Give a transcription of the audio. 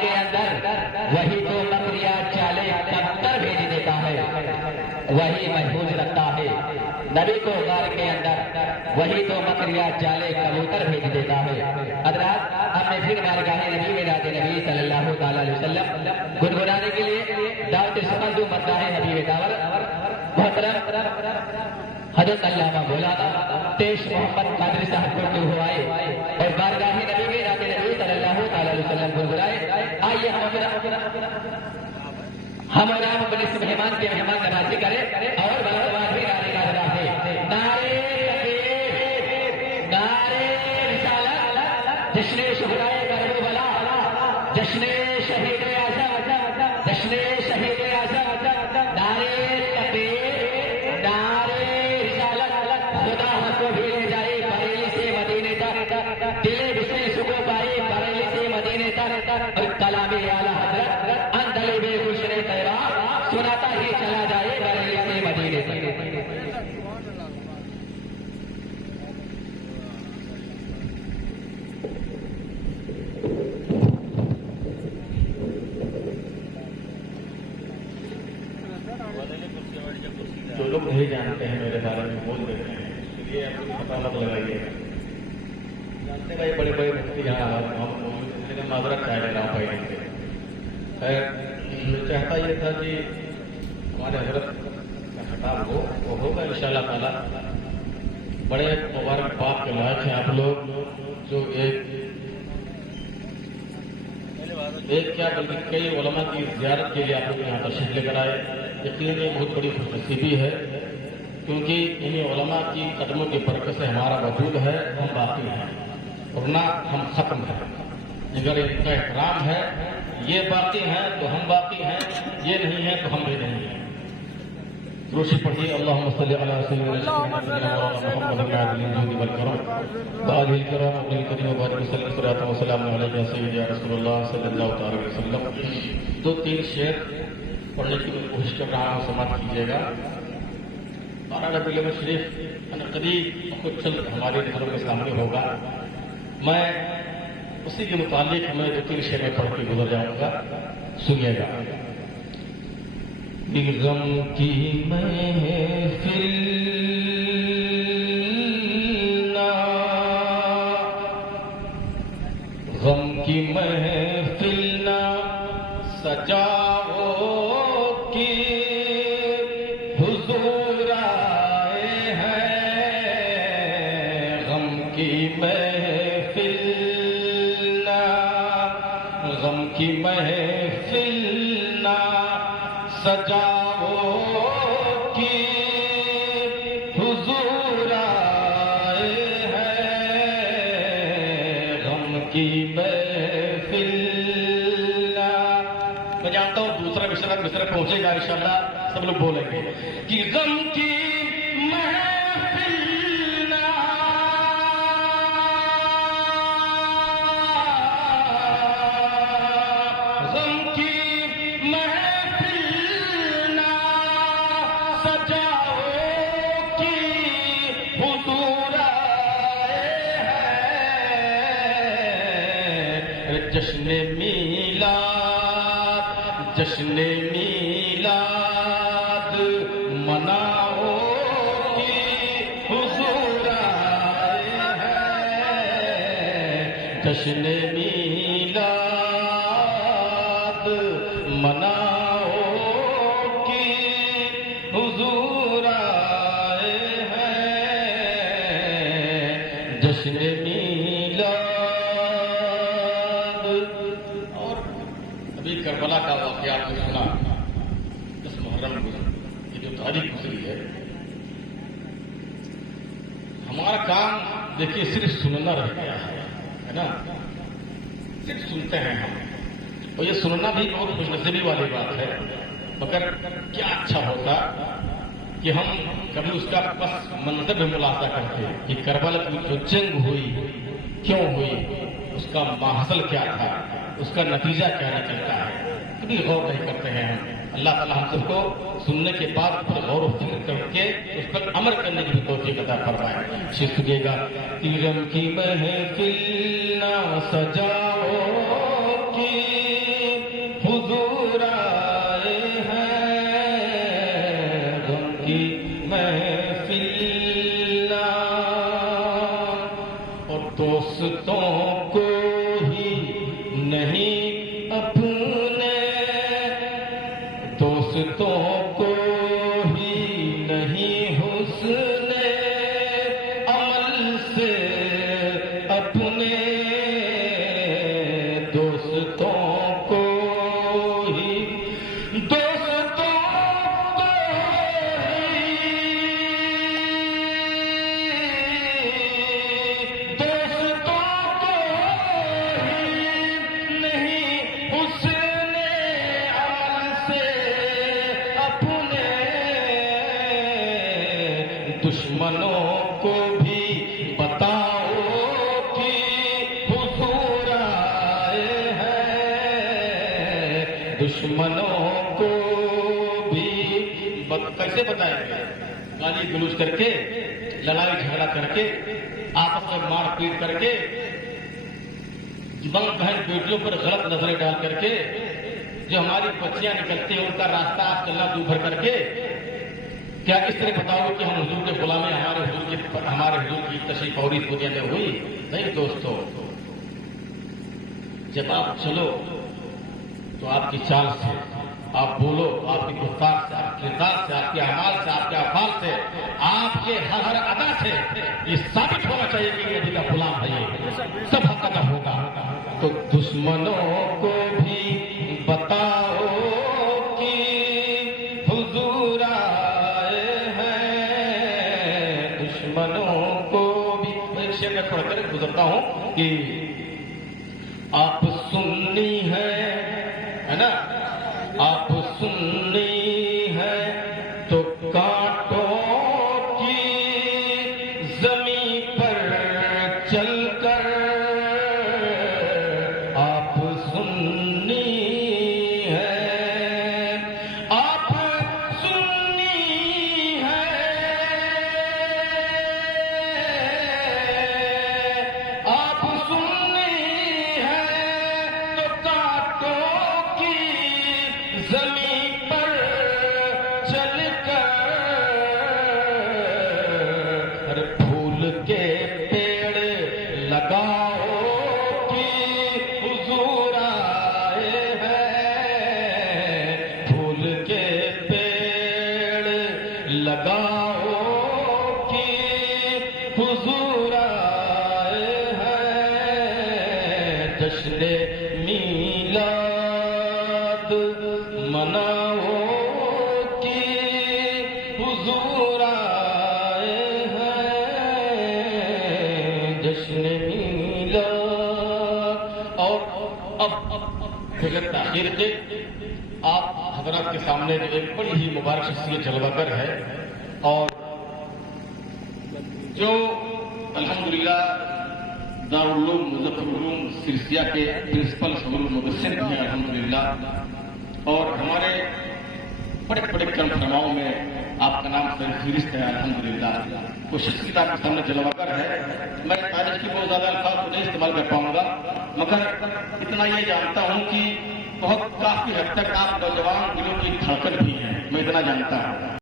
کے اندر وہی تو بکریا چالے کبوتر بھیج دیتا ہے، وہی محفوظ رکھتا ہے نبی کو غار کے اندر، وہی تو بکریا چالے کبوتر بھیج دیتا ہے۔ حضرات ہم نے پھر بارگاہ نبی میلاد نبی صلی اللہ تعالی علیہ وسلم گنگنانے کے لیے دعوت سمندو مداح نبی داور محترم حضرت علامہ مولانا تیش محمد قادری صاحب کو ہوئے اور بارگاہ نبی میلاد نبی صلی اللہ تعالی علیہ وسلم گنگنائے۔ آئیے ہم اور آپ اپنے اس مہمان کے مہمان نوازی کریں اور بار بھی نعرے کا ادا ہے، نعرے تکبیر، نعرے رسالت، جشن شہدائے کربلا، جشن شہید اعظم، جشن شہید اعظم، نعرے تکبیر، نعرے رسالت، خدا ہم کو بھی لے جائے بریلی سے مدینے تک، دل بسے سکو پائے بریلی سے مدینے تک، اور کلام اعلی حضرت اندلی بے خوشنے تیرا سناتا ہی چلا جائے بریلی سے مدینے تک۔ جو لوگ نہیں جانتے ہیں میرے بارے میں بول دیتے ہیں، اس لیے آپ پتہ مت لگائیے گا۔ جانتے بھائی بڑے بڑے مفتی یہاں معذرت چاہ لے رہا ہوں بھائی سے۔ خیر چاہتا یہ تھا کہ ہمارے حضرت کا خطاب ہو، وہ ہوگا انشاءاللہ تعالیٰ۔ بڑے مبارک بات کے لائق ہیں آپ لوگ، جو ایک کیا بلکہ کئی علماء کی زیارت کے لیے آپ لوگ یہاں تشریف لے کر آئے۔ یقیناً یہ بہت بڑی خوش نصیبی ہے، کیونکہ انہیں علماء کی قدموں کی برکت سے ہمارا وجود ہے، ہم باقی ہیں، ورنہ ہم ختم ہیں۔ اگر ان کا احترام ہے، یہ باقی ہیں تو ہم باقی ہیں، یہ نہیں ہے تو ہم بھی نہیں ہیں۔ روشی پڑھیے اللہم صلی علی سیدنا محمد والکرم بعد الکرام ابن الکریم وبارک وسلم صلاۃ و سلام علیہ سیدنا رسول اللہ صلی اللہ تعالی وسلم۔ دو تین شعر پڑھنے کی میں کوشش کر رہا ہوں، سماعت کیجیے گا۔ بارہ ربیع الاول شریف قریب کچھ چل ہمارے نظروں کے سامنے ہوگا، میں اسی کے متعلق میں دو تین شعر میں پڑھ کے گزر جاؤں گا، سنیے گا۔ غم کی محفل نہ، غم کی محفل نہ سجاؤ کہ حضور آئے ہیں، غم کی محفل نہ، غم کی محفل نہ سجاؤ کہ حضور آئے ہیں، غم کی محفل۔ میں جانتا ہوں دوسرا مصرع پہنچے گا انشاءاللہ، سب لوگ بولیں گے کہ غم کی محفل نہ، غم کی جشن میلاد، جشن میلاد مناؤ کہ حضور آئے ہیں، جشن میلاد مناؤ کہ حضور آئے ہیں، جشن کربلا کا واقعہ آپ نے سنا، 10 محرم کی جو تاریخ گزری ہے۔ ہمارا کام دیکھیے صرف سننا رہ گیا ہے نا، صرف سنتے ہیں ہم، اور یہ سننا بھی بہت خوش نصیبی والی بات ہے، مگر کیا اچھا ہوتا کہ ہم کبھی اس کا پس منظر بھی ملاحظہ کرتے کہ کربلا کی جو جنگ ہوئی کیوں ہوئی، اس کا ماحصل کیا تھا، اس کا نتیجہ کیا نکلتا ہے، کبھی غور نہیں کرتے ہیں ہم۔ اللہ تعالیٰ ہم سب کو سننے کے بعد پر غور و فکر کر کے اس پر عمل کرنے کی توفیق عطا فرمائے۔ سنیے گا، تیرم کی محفل نہ سجاؤ کہ نہیں اپنے دوستوں کو ہی نہیں حسن عمل سے اپنے دوستوں کو ہی دشمنوں کو بھی بتاؤ کہ حضور آئے ہیں، دشمنوں کو بھی کیسے بتائیں گے؟ گالی گلوچ کر کے، لڑائی جھگڑا کر کے، آپس میں مار پیٹ کر کے، بہن بیٹیوں پر غلط نظریں ڈال کر کے، جو ہماری بچیاں نکلتی ہیں ان کا راستہ آپ چلنا دور بھر کر کے، کیا اس طرح بتاؤ کہ ہم حضور کے غلام ہیں، ہمارے حضور کی تشریف آوری دنیا میں ہوئی؟ نہیں دوستو، جب آپ چلو تو آپ کی چال سے، آپ بولو آپ کی گفتار سے، آپ کے کردار سے، آپ کے اعمال سے، آپ کے افعال سے، آپ کے ہر ادا سے یہ ثابت ہونا چاہیے کہ یہ نبی کا غلام ہے، یہ سب حق ادا ہوگا۔ تو دشمنوں کو بھی بتاؤ کہ حضور آئے ہیں، دشمنوں کو بھی۔ ایک شعر میں پڑھ کر گزرتا ہوں کہ آپ سنی ہے نا، آپ سنی ہے تو کانٹوں کی زمین پر چل کر، آپ سنی ہے، آپ سنی ہے، آپ سنی ہے تو کانٹوں کی زمین پر چل کر، ہر پھول کے پیڑ لگاؤ کہ حضور آئے ہیں، پھول کے پیڑ لگاؤ کہ حضور آئے ہیں، جشن میلاد مناؤ کہ حضور آئے ہیں، جشن میلاد۔ اور اب بغیر تاخیر کے آپ حضرات کے سامنے جو ایک بڑی ہی مبارک شخصیت جلوہ گر ہے، اور جو الحمدللہ دارالعلوم مظفر العلوم سرسیہ کے پرنسپل صدر المدثر بھی ہیں الحمدللہ، اور ہمارے بڑے بڑے کرم فرماؤں میں آپ کا نام فہرست ہے الحمدللہ۔ وہ شخصیت آپ کے سامنے جلوہ گر ہے۔ میں تاریخ کی بہت زیادہ الفاظ کو نہیں استعمال کر پاؤں گا، مگر اتنا یہ جانتا ہوں کہ بہت کافی حد تک آپ نوجوان دلوں کی دھڑکن بھی ہیں، میں اتنا جانتا ہوں۔